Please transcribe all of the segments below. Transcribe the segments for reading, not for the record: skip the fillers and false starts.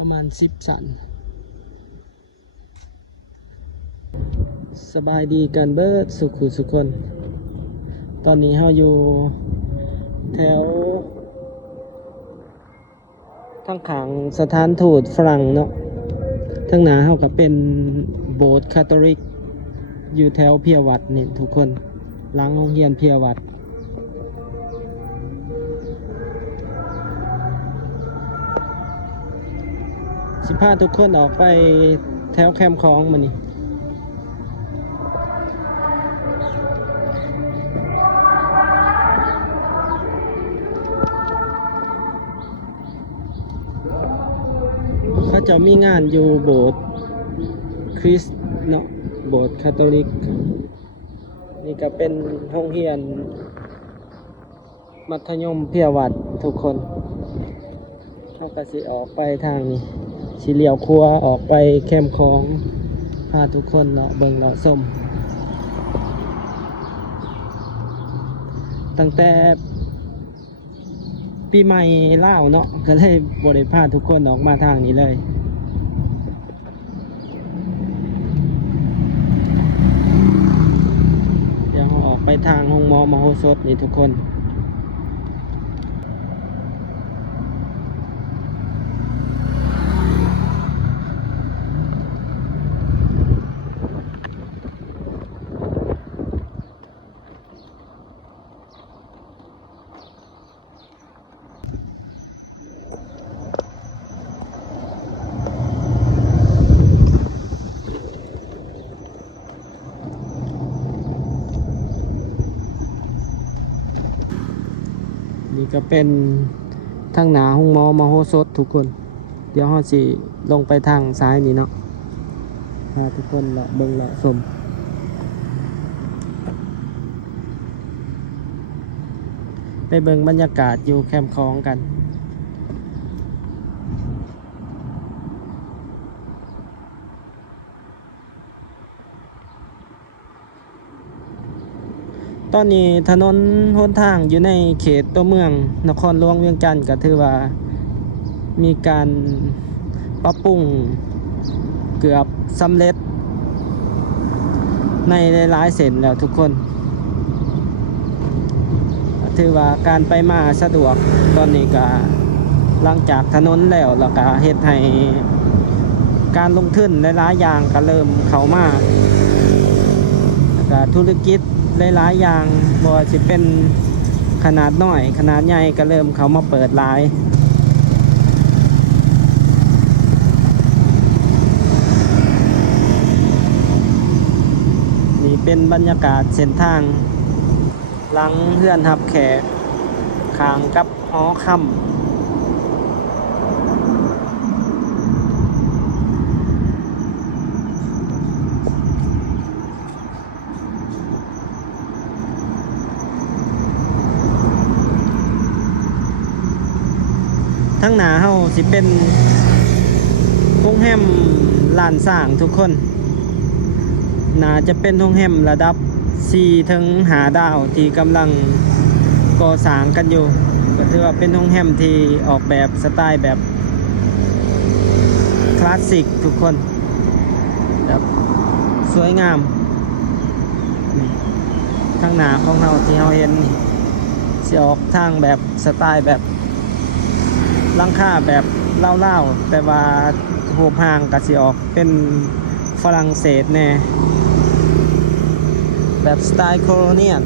ประมาณ10 สันสบายดีกันเบิดสุขุสุคน ตอนนี้เราอยู่แถวทางขางสถานทูตฝรั่งเนาะทางหน้าเราก็เป็นโบสถ์คาทอลิกอยู่แถวเพียวัดนี่ทุกคนหลังโรงเรียนเพียวัดสิพาทุกคนออกไปแถวแคมป์ของมันนี่เขาจะมีงานอยู่โบสถ์คริสต์เนาะโบสถ์คาทอลิกนี่ก็เป็นโรงเรียนมัธยมเพียวัดทุกคนเขาก็สิออกไปทางนี้สิเลี้ยวครัวออกไปแคมป์ของพาทุกคนเนาะเบิ่งเนาะส้มตั้งแต่ปีใหม่ลาวเนาะก็เลยบ่ได้พาทุกคนออกมาทางนี้เลยเดี๋ยวเราออกไปทางห้องหมอมโหสถนี่ทุกคนนี่ก็เป็นทางหน้าห้องหมอมโหสถทุกคนเดี๋ยวเราสิลงไปทางซ้ายนี่เนาะพาทุกคนเลาะเบิ่งเลาะชมไปเบิ่งบรรยากาศอยู่แคมป์ของกันตอนนี้ถนนหนทางอยู่ในเขตตัวเมืองนครหลวงเวียงจันทน์ก็ถือว่ามีการปรับปรุงเกือบสำเร็จในหลายๆเส้นแล้วทุกคนถือว่าการไปมาสะดวกตอนนี้ก็หลังจากถนนแล้วก็เฮ็ดให้การลงทุนหลายๆอย่างก็เริ่มเข้ามาแล้วก็ธุรกิจหลายๆอย่างบ่ว่าสิเป็นขนาดน้อยขนาดใหญ่ก็เริ่มเข้ามาเปิดหลายนี่เป็นบรรยากาศเส้นทางหลังเฮือนรับแขกข้างกับหอค่ำทั้งหน้าเฮาสิเป็นโรงแรมลานสร้างทุกคนน่าจะเป็นโรงแรมระดับ4 ถึง 5 ดาวที่กำลังก่อสร้างกันอยู่ก็ถือว่าเป็นโรงแรมที่ออกแบบสไตล์แบบคลาสสิกทุกคนแบบสวยงามนี่ทั้งหน้าของเราที่เราเห็นนี่สิออกทางแบบสไตล์แบบหลังคาแบบเล่าๆแต่ว่าโหบห่างก็สิออกเป็นฝรั่งเศสแน่แบบสไตล์โคโลเนียล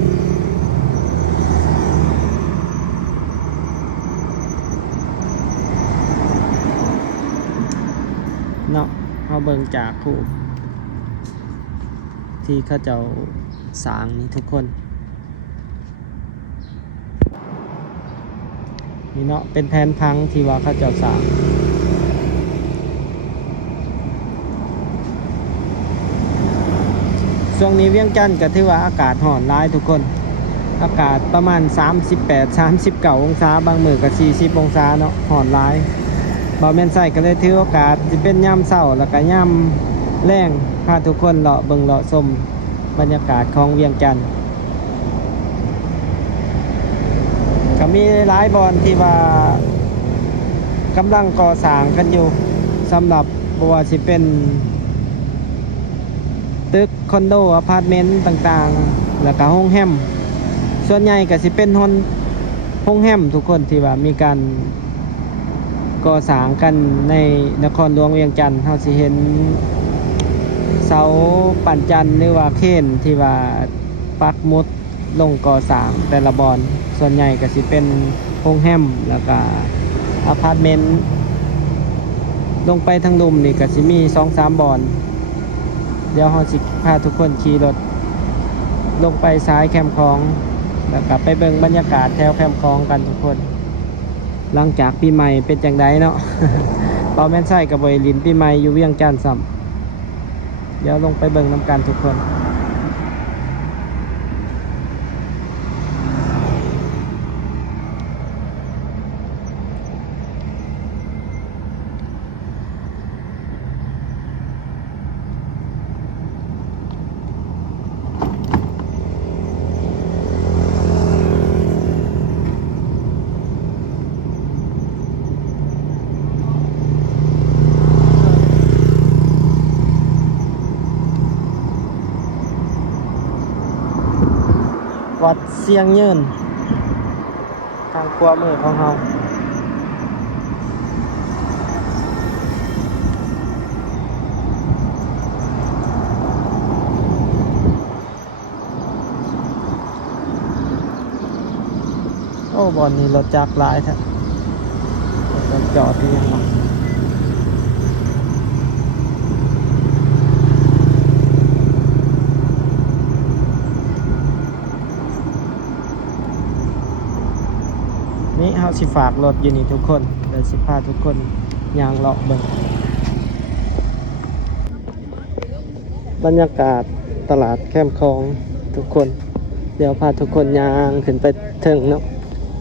เนาะเอาเบิ่งจากรูปที่เขาเจ้าสร้างนี่ทุกคนนี่เนาะเป็นแผนพังที่ว่าเขาเจ้าสร้างช่วงนี้เวียงจันทน์ก็ถือว่าอากาศร้อนร้ายทุกคนอากาศประมาณ38-39 องศาบางมื้อก็40 องศาเนาะร้อนร้ายบ่แม่นไสก็เลยถือโอกาสสิเป็นยามเช้าแล้วก็ยามแลงพาทุกคนเลาะเบิ่งเลาะชมบรรยากาศของเวียงจันทน์ก็มีหลายบอนที่ว่ากำลังก่อสร้างกันอยู่ สำหรับบ่ว่าสิเป็นตึกคอนโดอพาร์ตเมนต์ต่างๆแล้วก็โรงแรมส่วนใหญ่ก็สิเป็นโรงแรมทุกคนที่ว่ามีการก่อสร้างกันในนครหลวงเวียงจันทน์เฮาสิเห็นเสาปั่นจันทร์หรือว่าเข่นที่ว่าปักหมุดลงก่อสร้างแต่ละบอนส่วนใหญ่ก็สิเป็นโรงแรมแล้วก็อพาร์ตเมนต์ลงไปทางลุ่มนี่ก็สิมี 2-3 บอนเดี๋ยวเราสิพาทุกคนขี่รถลงไปซ้ายแคมป์คลองแล้วก็ไปเบิ่งบรรยากาศแถวแคมป์คลองกันทุกคนหลังจากปีใหม่เป็นจังไดเนาะ เปาแม่นไส้กับบริลินปีใหม่อยู่เวียงจันทน์ซ้ำเดี๋ยวลงไปเบิ่งน้ำกันทุกคนวัดเสียงยืนทางขวามือของเราโอ้บอนนี้รถจักรหลายแท้รถจอดที่ยังมานี่เฮาสิฝากรถอยู่นี่ทุกคนเดี๋ยวสิพาทุกคนย่างเลาะเบิ่งบรรยากาศตลาดแคมป์คลองทุกคนเดี๋ยวพาทุกคนย่างขึ้นไปถึงเนาะ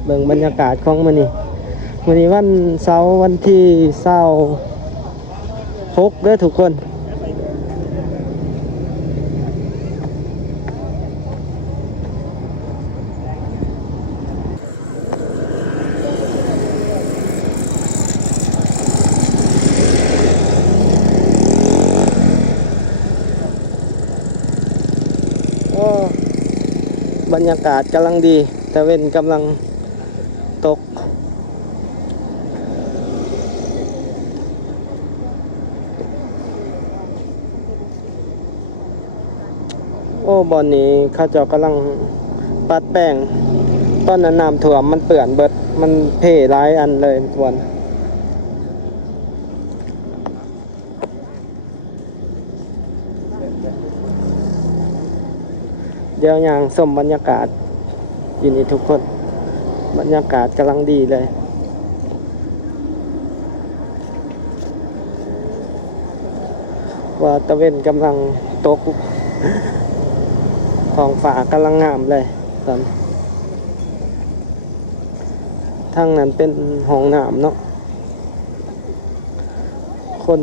เบิ่งบรรยากาศของมื้อนี้วันเสาร์วันที่26เด้อทุกคนบรรยากาศกำลังดีตะเวนกำลังตกโอ้บอนนี้เขาเจ้ากำลังปัดแป้งตอนนั้นน้ำท่วมมันเปื่อนเบิดมันเพ่หลายอันเลยทวนเดี๋ยวอย่างชมบรรยากาศอยู่นี่ทุกคนบรรยากาศกำลังดีเลยว่าตะเวนกำลังตกท้องฟ้ากำลังงามเลยตอนทางนั้นเป็นห้องน้ำเนาะคน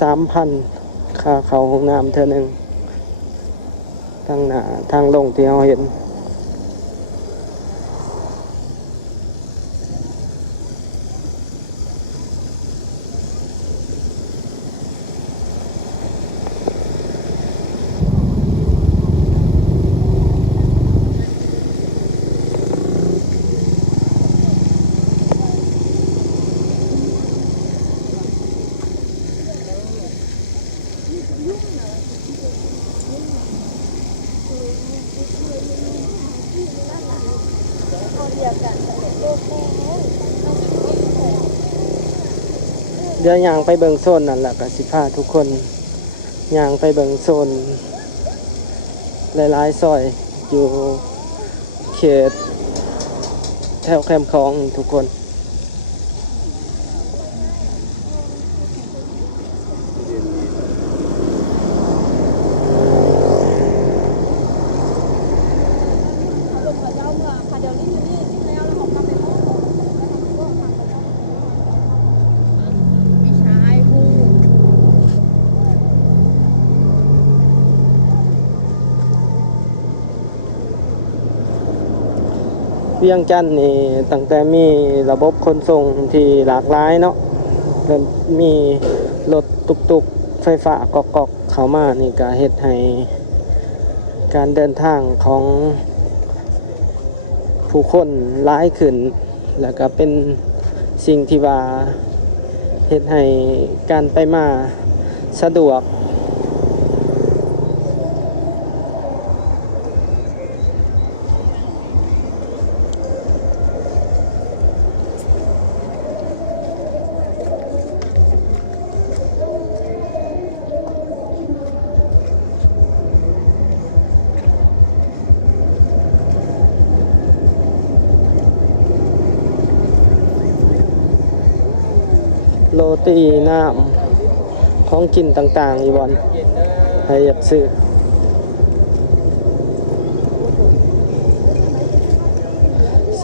3,000 ค่าเข้าห้องน้ำเท่านึงทางหน้าทางลงที่เราเห็นเดี๋ยวย่างไปเบิ่งโซนนั่นแหละก็สิพาทุกคนย่างไปเบิ่งโซนหลายๆซอยอยู่เขตแถวแคมป์คลองทุกคนเวียงจันทน์นี่ตั้งแต่มีระบบขนส่งที่หลากหลายเนาะ เริ่มมีรถตุกๆไฟฟ้ากอกๆเข้ามานี่ก็เฮ็ดให้การเดินทางของผู้คนหลายขึ้นแล้วก็เป็นสิ่งที่ว่าเฮ็ดให้การไปมาสะดวกโรตีน้ำของกินต่างๆอีบอนใครอยากซื้อ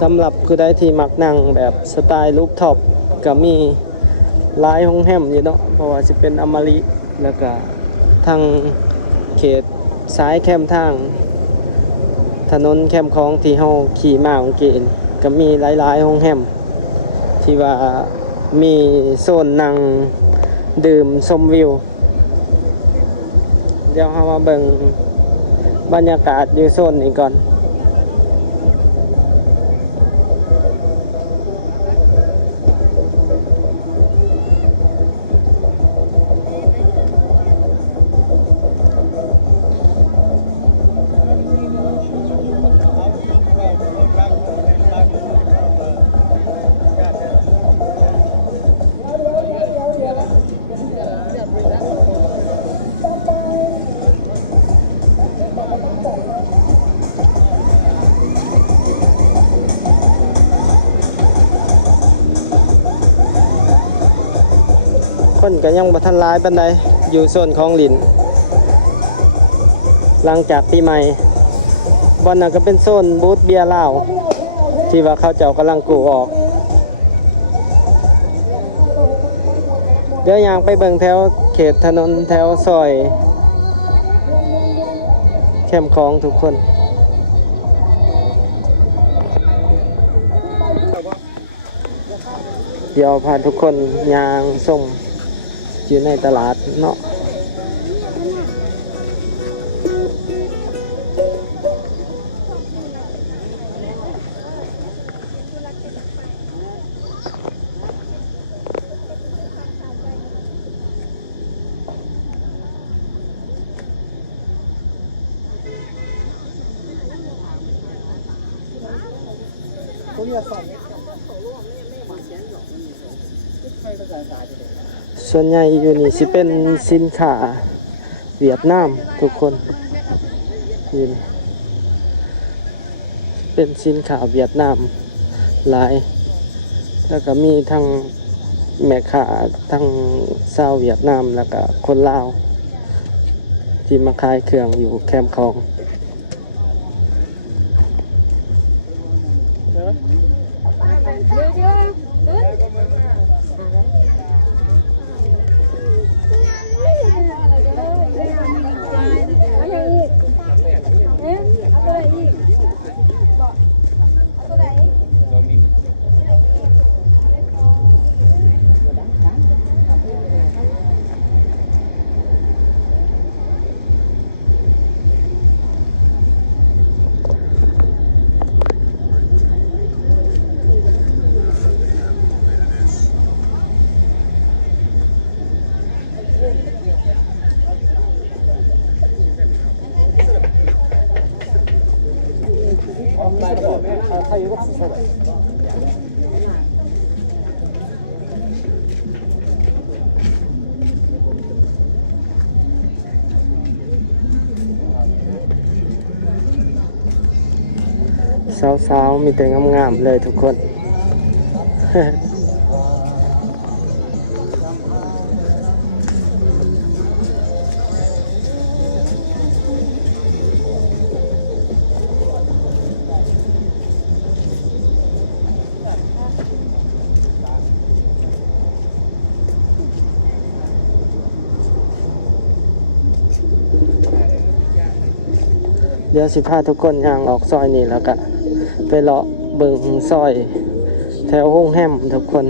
สำหรับผู้ใดที่มักนั่งแบบสไตล์รูฟท็อปก็มีหลายโรงแรมอยู่เนาะเพราะว่าจะเป็นอมริแล้วก็ทางเขตซ้ายแคมทางถนนแคมคลองที่เฮาขี่มาเมื่อกี้ก็มีหลายๆโรงแรมที่ว่ามีโซนนั่งดื่มชมวิวเดี๋ยวเรามาเบิ่งบรรยากาศอยู่โซนนี้ก่อนคนก็ยังบ่ทันหลายปานใดอยู่โซนของหลินหลังจากปีใหม่บ่อนนั้นก็เป็นโซนบูธเบียร์ลาวที่ว่าเขาเจ้ากำลังกู้ออกเดี๋ยวย่างไปเบิ่งแถวเขตถนนแถวซอยแคมคลองทุกคนเดี๋ยวพาทุกคนย่างส้มอยู่ในตลาดเนาะส่วนใหญ่อยู่นี่สิเป็นสินค้าเวียดนามทุกคนนี่เป็นสินค้าเวียดนามหลายแล้วก็มีทั้งแม่ค้าทั้งชาวเวียดนามแล้วก็คนลาวที่มาขายเครื่องอยู่แคมป์คลองสาวๆมีแต่งามๆเลยทุกคน เดี๋ยวสิพาทุกคนย่างออกซอยนี้แล้วก็ไปเลาะเบิ่งซอยแถวห้องแฮมทุกคน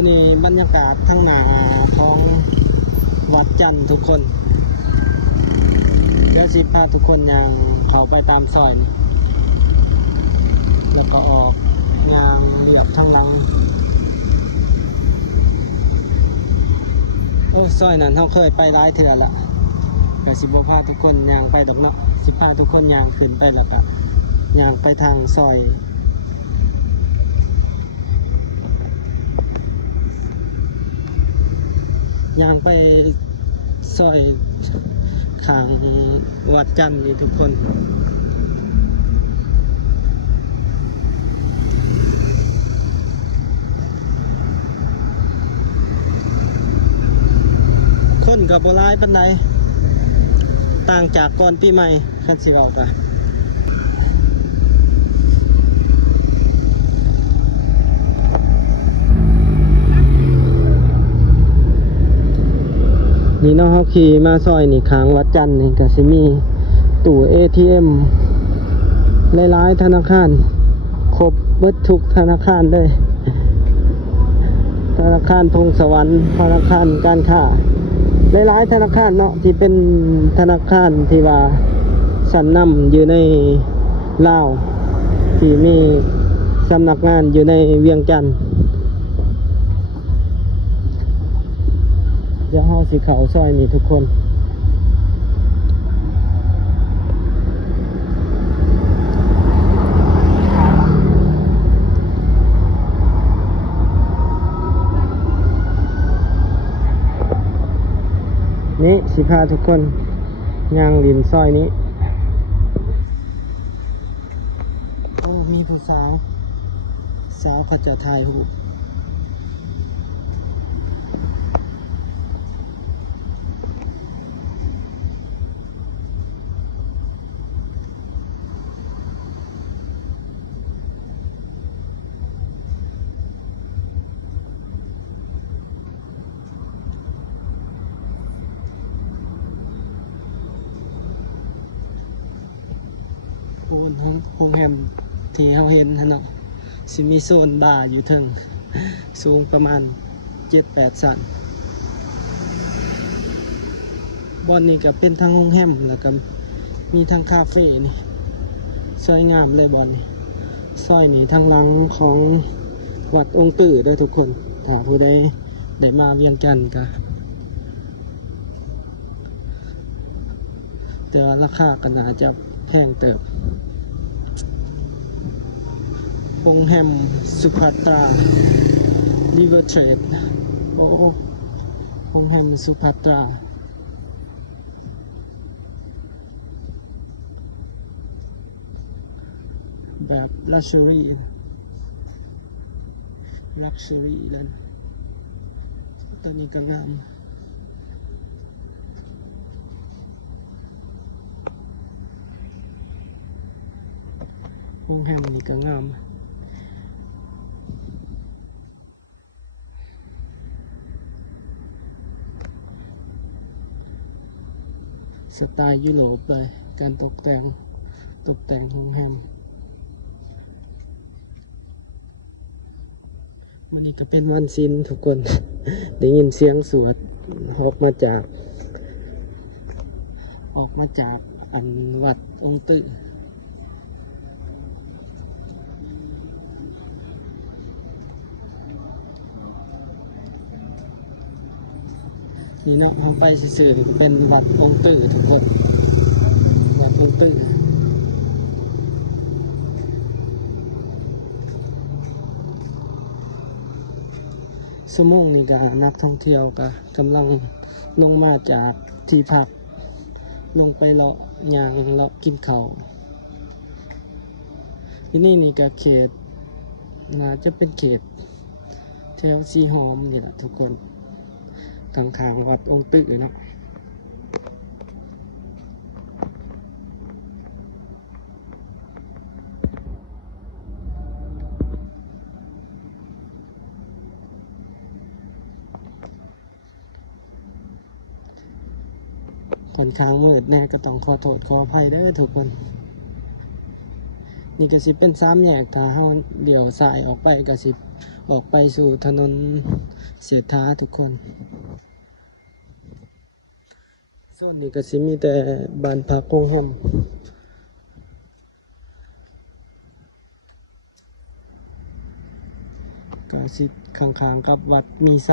ตัวนี้บรรยากาศข้างหน้าของวัดจันทร์ทุกคนเดี๋ยวสิพาทุกคนยังเขาไปตามซอยนี่แล้วก็ออกยางเรียบทางหลังซอยนั้นเขาเคยไปหลายเทื่อละแต่สิบ่พาทุกคนยางไปดอกเนาะสิพาทุกคนยางขึ้นไปแล้วก็ยางไปทางซอยยางไปซอยข้างวัดจันทร์นี่ทุกคนคนกับโบราณปันใดต่างจากก่อนปีใหม่คันสิออกอะนี่เนาะเขาขี่มาซอยนี่ค้างวัดจันทร์นี่ก็สิมีตู้ ATM หลายๆธนาคารครบเบิดทุกธนาคารเลยธนาคารพงศวรรค์ธนาคารการค้าหลายๆธนาคารเนาะที่เป็นธนาคารที่ว่าชั้นนำอยู่ในลาวที่มีสำนักงานอยู่ในเวียงจันทน์เดี๋ยวเฮาสิเข้าซอยนี่ทุกคนนี่สิพาทุกคนย่างริมซอยนี้โอ้มีผู้สาวเขาจะถ่ายรูปโรงแรมที่เราเห็นเนาะสิมีโซนบาร์อยู่ถึงสูงประมาณ 7-8 ชั้นบอนนี้ก็เป็นทั้งโรงแรมแล้วก็มีทั้งคาเฟ่นี่สวยงามเลยบอนนี้ซอยนี้ทางหลังของวัดองค์ตื่อด้วยทุกคนถ้าผู้ใดได้มาเวียงจันทน์ก็แต่ว่าราคาก็น่าจะแพงเติบโรงแรมสุภัตราริเวอร์เทรดโอ้โรงแรมสุภัตราแบบลักชัวรี่แล้วตอนนี้ก็งามโรงแรมนี้ก็งามสไตล์ยุโรปเลยการตกแต่งโรงแรมวันนี้ก็เป็นวันศีลทุกคน ได้ยินเสียงสวดออกมาจากอันวัดองค์ตื่อนี่เนาะเขาไปสื่อๆเป็นวัดองค์ตื่อทุกคนวัดองค์ตื่อชั่วโมงนี้ก็นักท่องเที่ยวก็กำลังลงมาจากที่พักลงไปเลาะย่างเลาะกินข้าวที่นี่ก็เขตน่าจะเป็นเขตแถวสีหอมนี่แหละทุกคนข้างๆวัดองค์ตื่อเนาะค่อนข้างมืดแน่ก็ต้องขอโทษขออภัยเด้อทุกคนนี่ก็สิเป็น3 แยกถ้าเฮาเลี้ยวซ้ายออกไปก็สิ ออกไปสู่ถนนเศรษฐาทุกคนส่วนนี้ก็สิมีแต่บ้านพักโรงแรมก็สิข้างๆกับวัดมีไซ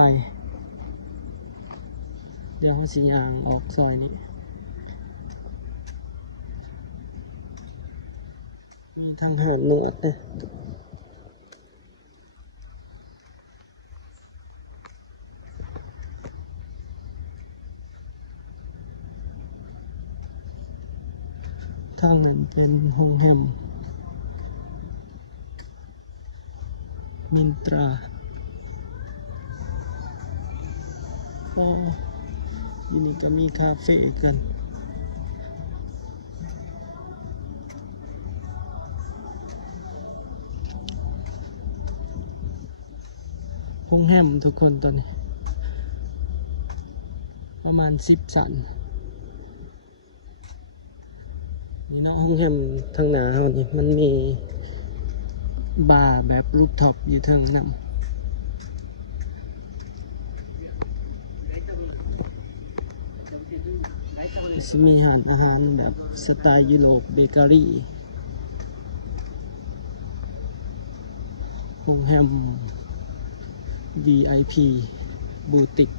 เดี๋ยวเขาสิย่างออกซอยนี้มีทางเหินหนวดเนี่ยทางนั้นเป็นโรงแรมมินตราก็ที่นี่ก็มีคาเฟ่กันโรงแรมทุกคนตอนนี้ประมาณ10 สันนี่เนาะห้องแฮมทางหน้าเฮานี่มันมีบาร์แบบรูฟท็อปอยู่ทางนำสิมีอาหารแบบสไตล์ยุโรปเบเกอรี่โรงแฮม VIP บูติก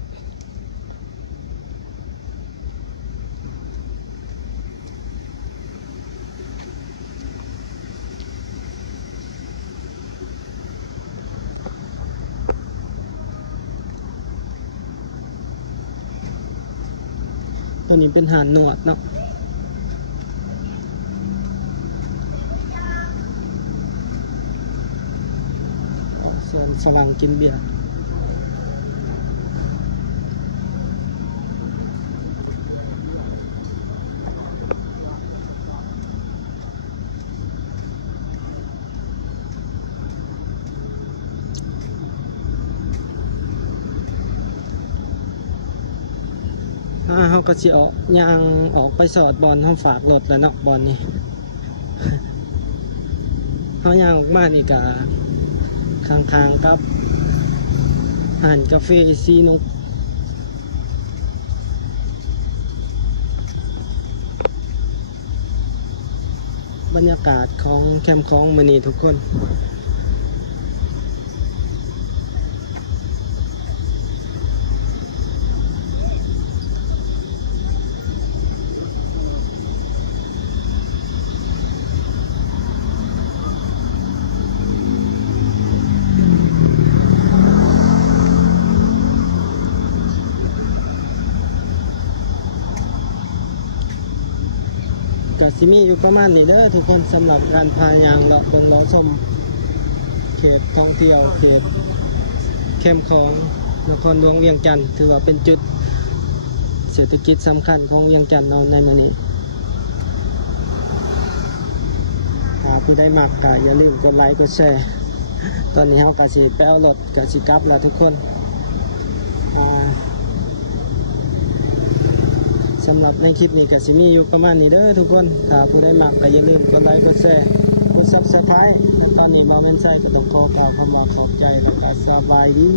ตัวนี้เป็นหาดหนวดเนาะส่วนฝรั่งกินเบียร์เขาก็สิออกย่างออกไปสอดบอลเขาฝากรถแล้วเนาะบอลนี้ เขาย่างออกมานี่กะข้างๆกับอาหารกาแฟซีนุกบรรยากาศของแคมป์ของมื้อนี้ทุกคนก็สิมีอยู่ประมาณนี้เด้อทุกคนสำหรับการพายางเลาะเบิ่งเลาะชมเขตท่องเที่ยวเขตเข้มของนครหลวงเวียงจันทร์ถือว่าเป็นจุดเศรษฐกิจสำคัญของเวียงจันทร์เราในมื้อนี้ถ้าผู้ใดมักก็อย่าลืมกดไลค์กดแชร์ตอนนี้เฮาก็สิไปเอารถก็สิกลับแล้วทุกคนสำหรับในคลิปนี้ก็สิมีอยู่ประมาณนี้เด้อทุกคนถ้าผู้ใดมักก็อย่าลืมกดไลค์กดแชร์กด Subscribe ตอนนี้บ่แม่นใส่ก็ต้องขอกล่าวคำว่าขอบใจและก็สบายดี